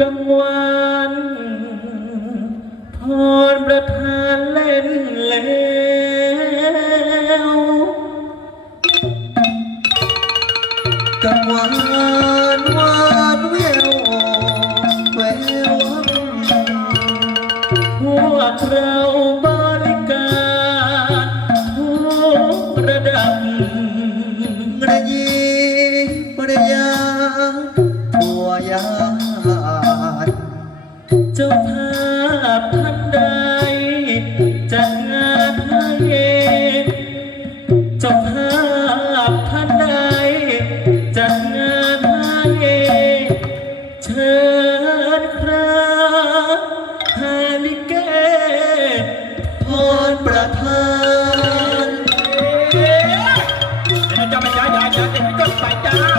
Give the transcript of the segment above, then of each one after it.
กลางวันพรประทานเล่นแล้วกลางวันวานแววแววพวกเราบริการทุกระดับระยีประยาตัวยา เจ้าภาพท่านใดจัดงานให้เจ้าภาพท่านใดจัดงานให้เชิญครับฮาลิเกพรประทานเดี๋ยวจะมาย้ายย้ายย้ายเด็กก็ไปจ้า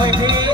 บ้า